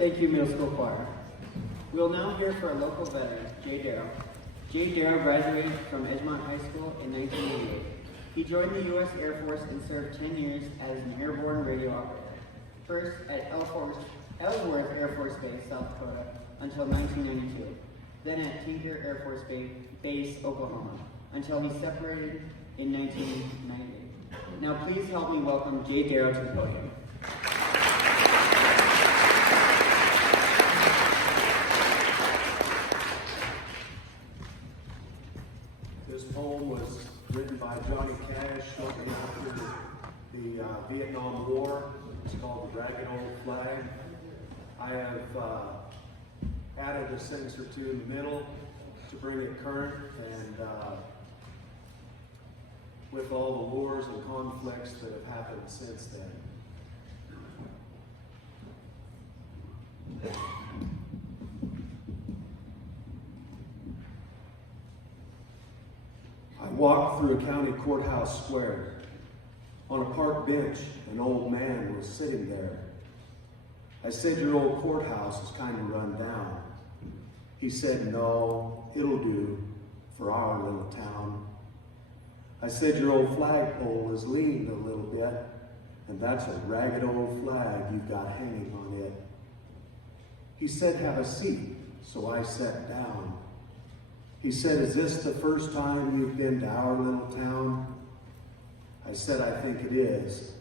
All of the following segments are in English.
Thank you, middle school choir. We will now hear for a local veteran, Jay Darrow. Jay Darrow graduated from Edgemont High School in 1988. He joined the U.S. Air Force and served 10 years as an airborne radio operator. First at Ellsworth Air Force Base, South Dakota, until 1992. Then at Tinker Air Force Base, Oklahoma, until he separated in 1998. Now please help me welcome Jay Darrow to the podium. This poem was written by Johnny Cash looking after the Vietnam War. It's called The Ragged Old Flag. I have added a sentence or two in the middle to bring it current, and with all the wars and conflicts that have happened since then. I walked through a county courthouse square. On a park bench, an old man was sitting there. I said, "Your old courthouse is kind of run down." He said, "No, it'll do for our little town." I said, "Your old flagpole is leaned a little bit, and that's a ragged old flag you've got hanging on it." He said, "Have a seat," so I sat down. He said, "Is this the first time you've been to our little town?" I said, "I think it is."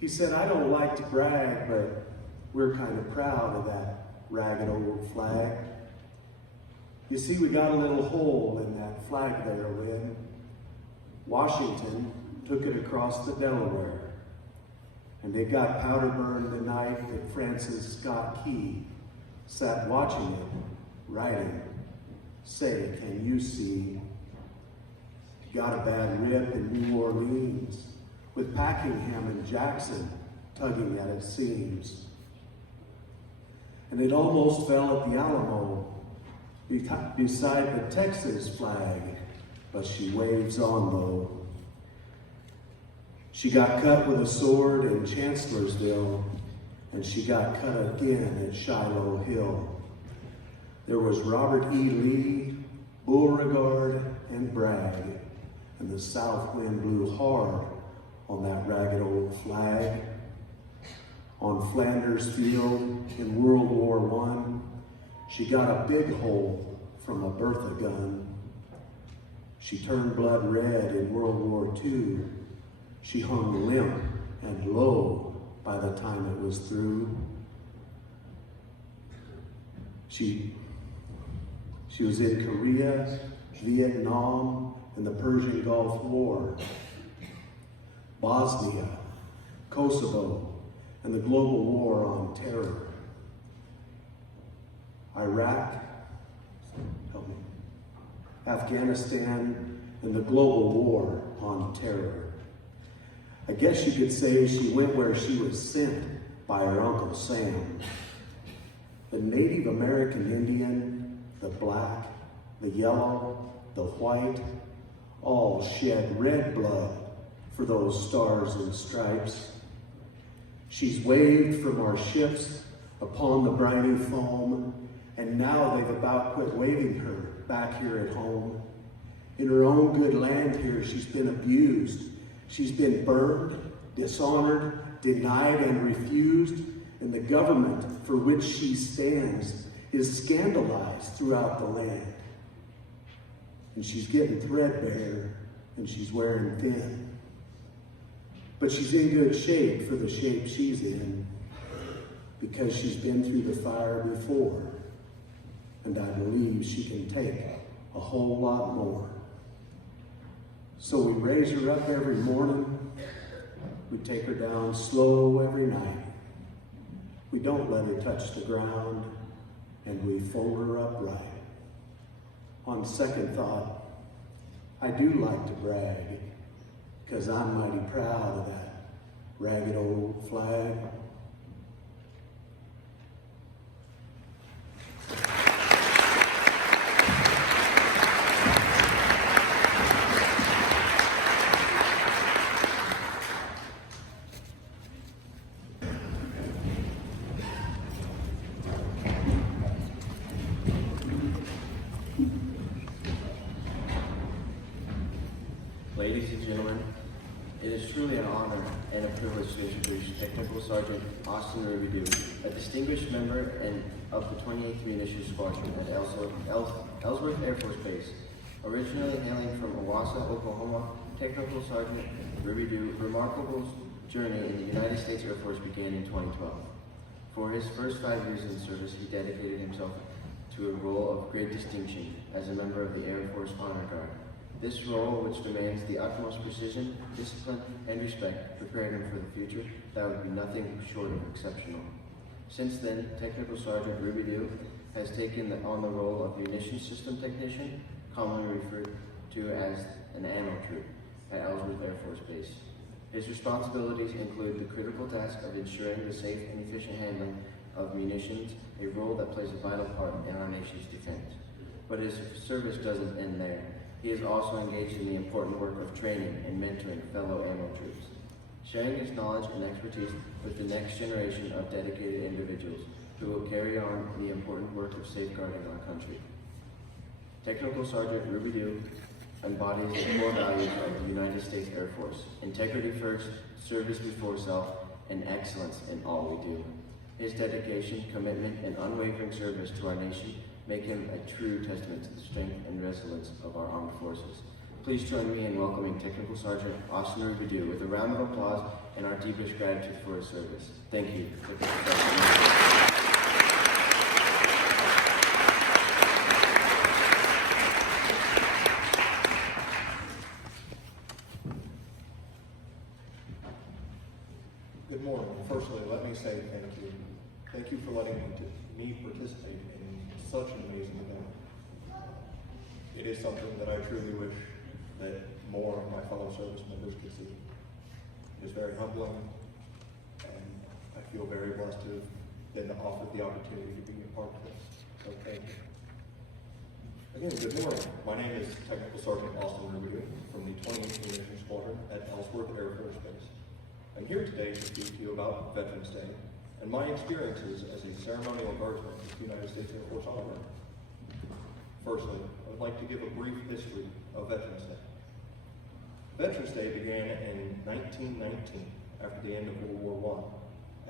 He said, "I don't like to brag, but we're kind of proud of that ragged old flag. You see, we got a little hole in that flag there, Lynn. Washington took it across the Delaware, and they got powder burned the night that Francis Scott Key sat watching it, writing, 'Say, can you see?' Got a bad rip in New Orleans, with Packingham and Jackson tugging at its seams. And it almost fell at the Alamo, beside the Texas flag, but she waves on though. She got cut with a sword in Chancellorsville, and she got cut again at Shiloh Hill. There was Robert E. Lee, Beauregard, and Bragg, and the south wind blew hard on that ragged old flag. On Flanders Field in World War I, she got a big hole from a Bertha gun. She turned blood red in World War II. She hung limp and low by the time it was through. She was in Korea, Vietnam, and the Persian Gulf War, Bosnia, Kosovo, and the global war on terror. Iraq, help me, Afghanistan, and the global war on terror. I guess you could say she went where she was sent by her Uncle Sam. The Native American Indian, the black, the yellow, the white, all shed red blood for those stars and stripes. She's waved from our ships upon the briny foam, and now they've about quit waving her back here at home. In her own good land here, she's been abused. She's been burned, dishonored, denied, and refused, and the government for which she stands is scandalized throughout the land. And she's getting threadbare, and she's wearing thin. But she's in good shape for the shape she's in, because she's been through the fire before, and I believe she can take a whole lot more. So we raise her up every morning, we take her down slow every night. We don't let her touch the ground, and we fold her upright. On second thought, I do like to brag, because I'm mighty proud of that ragged old flag. It is truly an honor and a privilege to introduce Technical Sergeant Austin Robedeaux, a distinguished member of the 28th Munitions Squadron at Ellsworth Air Force Base. Originally hailing from Owasso, Oklahoma, Technical Sergeant Robedeaux' remarkable journey in the United States Air Force began in 2012. For his first 5 years in service, he dedicated himself to a role of great distinction as a member of the Air Force Honor Guard. This role, which demands the utmost precision, discipline, and respect, prepared him for the future that would be nothing short of exceptional. Since then, Technical Sergeant Robedeaux has taken on the role of Munitions System Technician, commonly referred to as an ammo troop, at Ellsworth Air Force Base. His responsibilities include the critical task of ensuring the safe and efficient handling of munitions, a role that plays a vital part in our nation's defense. But his service doesn't end there. He is also engaged in the important work of training and mentoring fellow ammo troops, sharing his knowledge and expertise with the next generation of dedicated individuals who will carry on the important work of safeguarding our country. Technical Sergeant Robedeaux embodies the core values of the United States Air Force: integrity first, service before self, and excellence in all we do. His dedication, commitment, and unwavering service to our nation make him a true testament to the strength and resilience of our armed forces. Please join me in welcoming Technical Sergeant Austin Robedeaux with a round of applause and our deepest gratitude for his service. Thank you. Good morning. Firstly, let me say thank you. Thank you for letting me participate in such an amazing event. It is something that I truly wish that more of my fellow service members could see. It is very humbling, and I feel very blessed to have been offered the opportunity to be a part of this. So thank you. Again, good morning. My name is Technical Sergeant Austin Robedeaux from the 28th Munitions Squadron at Ellsworth Air Force Base. I'm here today to speak to you about Veterans Day and my experiences as a ceremonial guardsman with the United States Air Force Honor Guard. Firstly, I would like to give a brief history of Veterans Day. Veterans Day began in 1919 after the end of World War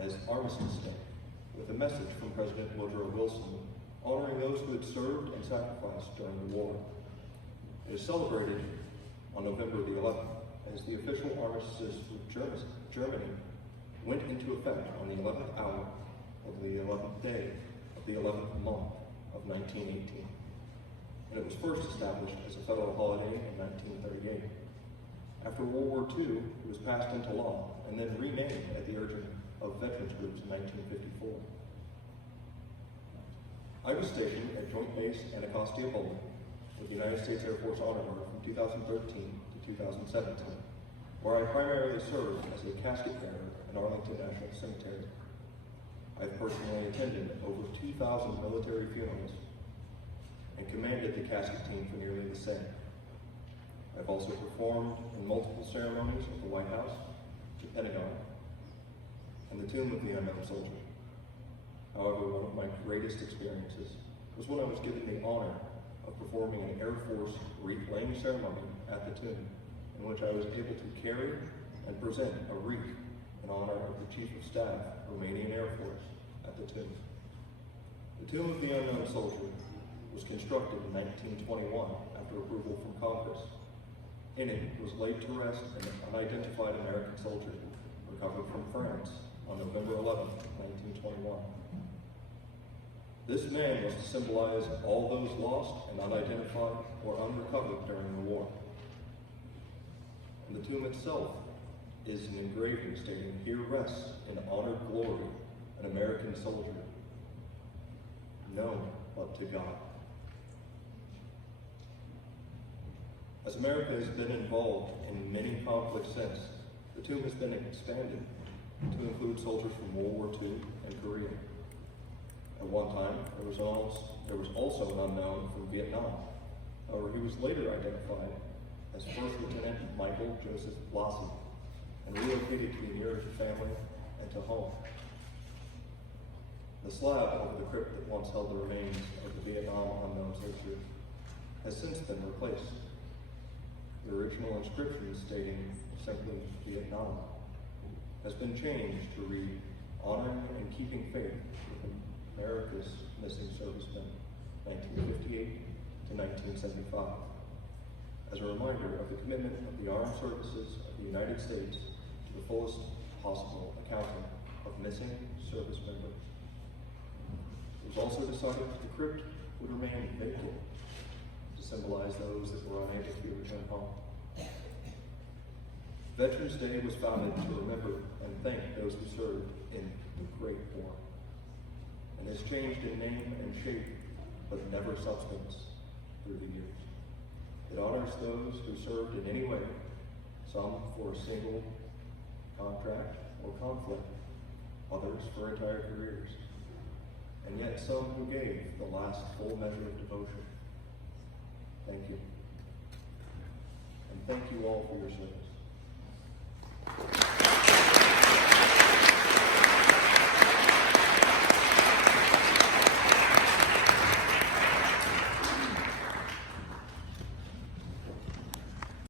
I as Armistice Day, with a message from President Woodrow Wilson honoring those who had served and sacrificed during the war. It is celebrated on November the 11th as the official armistice with Germany went into effect on the 11th hour of the 11th day of the 11th month of 1918. And it was first established as a federal holiday in 1938. After World War II, it was passed into law and then renamed at the urging of veterans groups in 1954. I was stationed at Joint Base Anacostia Bowling with the United States Air Force Honor Guard from 2013 to 2017, where I primarily served as a casket bearer in Arlington National Cemetery. I've personally attended over 2,000 military funerals and commanded the casket team for nearly the same. I've also performed in multiple ceremonies at the White House, the Pentagon, and the Tomb of the Unknown Soldier. However, one of my greatest experiences was when I was given the honor of performing an Air Force wreath-laying ceremony at the tomb, in which I was able to carry and present a wreath in honor of the Chief of Staff, Romanian Air Force, at the tomb. The Tomb of the Unknown Soldier was constructed in 1921 after approval from Congress. In it was laid to rest an unidentified American soldier recovered from France on November 11, 1921. This man was to symbolize all those lost and unidentified or unrecovered during the war. And the tomb itself is an engraving stating, "Here rests in honored glory an American soldier, known but to God." As America has been involved in many conflicts since, the tomb has been expanded to include soldiers from World War II and Korea. At one time, there was also an unknown from Vietnam. However, he was later identified as First Lieutenant Michael Joseph Lassie and relocated to be nearer to family and to home. The slab over the crypt that once held the remains of the Vietnam unknown soldier has since been replaced. The original inscription stating simply Vietnam, has been changed to read Honoring and Keeping Faith with America's Missing Servicemen, 1958 to 1975, as a reminder of the commitment of the armed services of the United States to the fullest possible accounting of missing service members. It was also decided that the crypt would remain vacant to symbolize those that were unable to return home. Veterans Day was founded to remember and thank those who served in the Great War, and has changed in name and shape, but never substance through the years. It honors those who served in any way, some for a single contract or conflict, others for entire careers, and yet some who gave the last full measure of devotion. Thank you. And thank you all for your service.